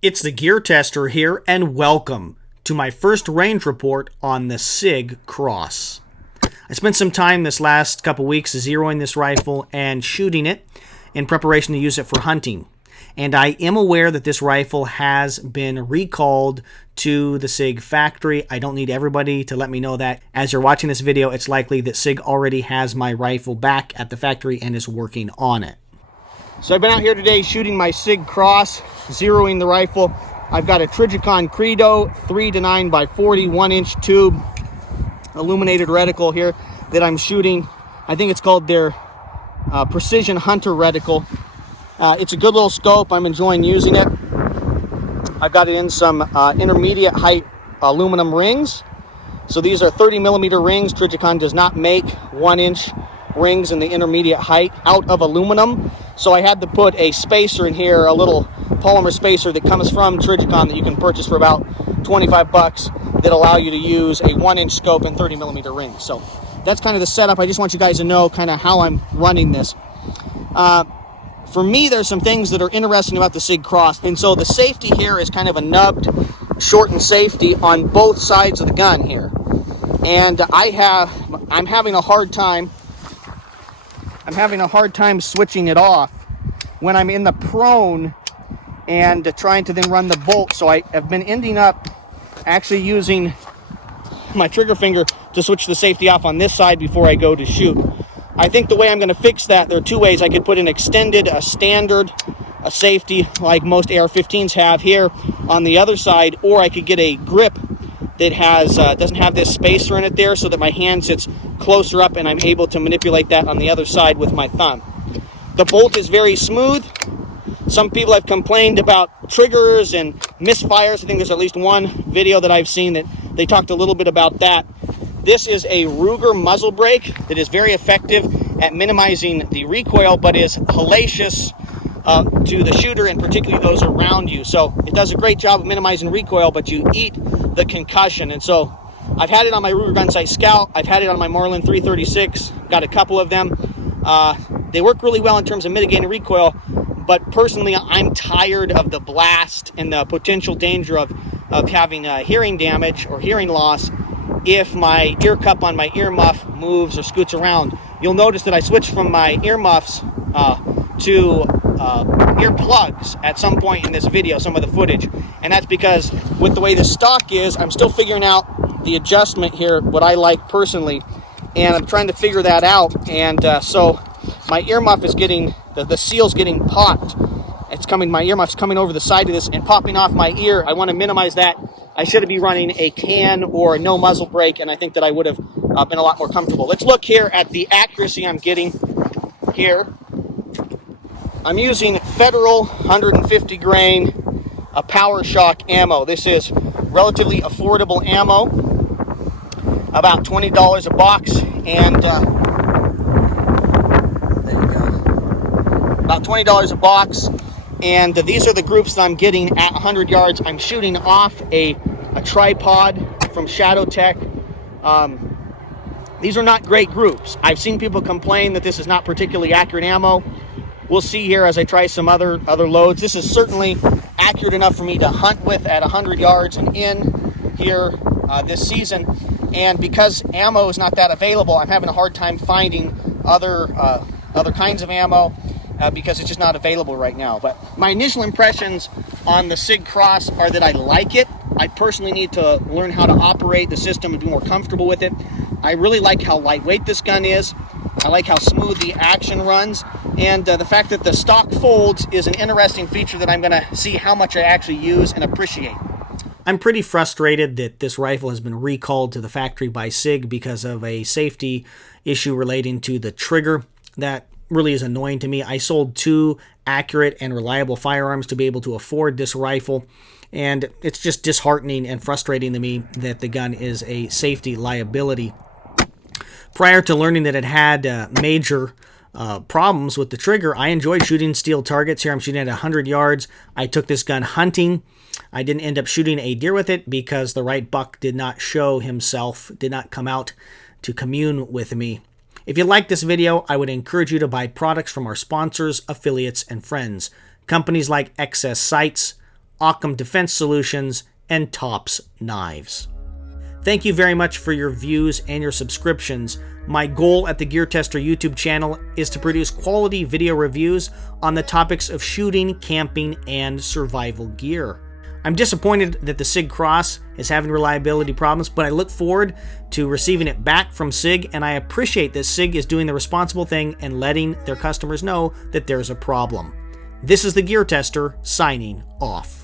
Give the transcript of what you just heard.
It's the Gear Tester here, and welcome to my first range report on the SIG Cross. I spent some time this last couple weeks zeroing this rifle and shooting it in preparation to use it for hunting. And I am aware that this rifle has been recalled to the SIG factory. I don't need everybody to let me know that. As you're watching this video, it's likely that SIG already has my rifle back at the factory and is working on it. So I've been out here today shooting my SIG Cross, zeroing the rifle. I've got a Trigicon Credo 3-9 by 40 1-inch tube illuminated reticle here that I'm shooting. I think it's called their Precision Hunter reticle. It's a good little scope. I'm enjoying using it. I've got it in some intermediate height aluminum rings. So these are 30mm rings. Trigicon does not make 1-inch rings in the intermediate height out of aluminum. So I had to put a spacer in here, a little polymer spacer that comes from Trigicon that you can purchase for about 25 bucks that allow you to use a 1-inch scope and 30mm rings. So that's kind of the setup. I just want you guys to know kind of how I'm running this. For me, there's some things that are interesting about the SIG Cross. And so the safety here is kind of a nubbed, shortened safety on both sides of the gun here. And I'm having a hard time switching it off when I'm in the prone and trying to then run the bolt. So I have been ending up actually using my trigger finger to switch the safety off on this side before I go to shoot. I think the way I'm going to fix that, there are two ways. I could put an extended, a standard, a safety like most AR-15s have here on the other side, or I could get a grip that has doesn't have this spacer in it there, so that my hand sits closer up and I'm able to manipulate that on the other side with my thumb. The bolt is very smooth. Some people have complained about triggers and misfires. I think there's at least one video that I've seen that they talked a little bit about that. This is a Ruger muzzle brake that is very effective at minimizing the recoil, but is hellacious to the shooter and particularly those around you. So it does a great job of minimizing recoil, but you eat the concussion. And so I've had it on my Ruger Gunsight Scout. I've had it on my Marlin 336. Got a couple of them. They work really well in terms of mitigating recoil, but personally I'm tired of the blast and the potential danger of having hearing damage or hearing loss if my ear cup on my earmuff moves or scoots around. You'll notice that I switched from my earmuffs to earplugs at some point in this video, some of the footage. And that's because with the way the stock is, I'm still figuring out the adjustment here, what I like personally, and I'm trying to figure that out. And so my earmuff is getting, the seal's getting popped. My earmuff's coming over the side of this and popping off my ear. I want to minimize that. I should be running a can or a no muzzle brake, and I think that I would have been a lot more comfortable. Let's look here at the accuracy I'm getting here. I'm using Federal 150 grain Power Shock ammo. This is relatively affordable ammo, about $20 a box, and there you go, about $20 a box. And these are the groups that I'm getting at 100 yards. I'm shooting off a tripod from Shadow Tech. These are not great groups. I've seen people complain that this is not particularly accurate ammo. We'll see here as I try some other loads. This is certainly accurate enough for me to hunt with at 100 yards and in here this season. And because ammo is not that available, I'm having a hard time finding other kinds of ammo because it's just not available right now. But my initial impressions on the SIG Cross are that I like it. I personally need to learn how to operate the system and be more comfortable with it. I really like how lightweight this gun is. I like how smooth the action runs. And the fact that the stock folds is an interesting feature that I'm going to see how much I actually use and appreciate. I'm pretty frustrated that this rifle has been recalled to the factory by SIG because of a safety issue relating to the trigger. That really is annoying to me. I sold two accurate and reliable firearms to be able to afford this rifle, and it's just disheartening and frustrating to me that the gun is a safety liability. Prior to learning that it had major problems with the trigger, I enjoyed shooting steel targets. Here I'm shooting at 100 yards. I took this gun hunting. I didn't end up shooting a deer with it because the right buck did not show himself, did not come out to commune with me. If you like this video, I would encourage you to buy products from our sponsors, affiliates, and friends. Companies like XS Sights, Occam Defense Solutions, and Tops Knives. Thank you very much for your views and your subscriptions. My goal at the TheGearTester YouTube channel is to produce quality video reviews on the topics of shooting, camping, and survival gear. I'm disappointed that the SIG Cross is having reliability problems, but I look forward to receiving it back from SIG, and I appreciate that SIG is doing the responsible thing and letting their customers know that there's a problem. This is the TheGearTester signing off.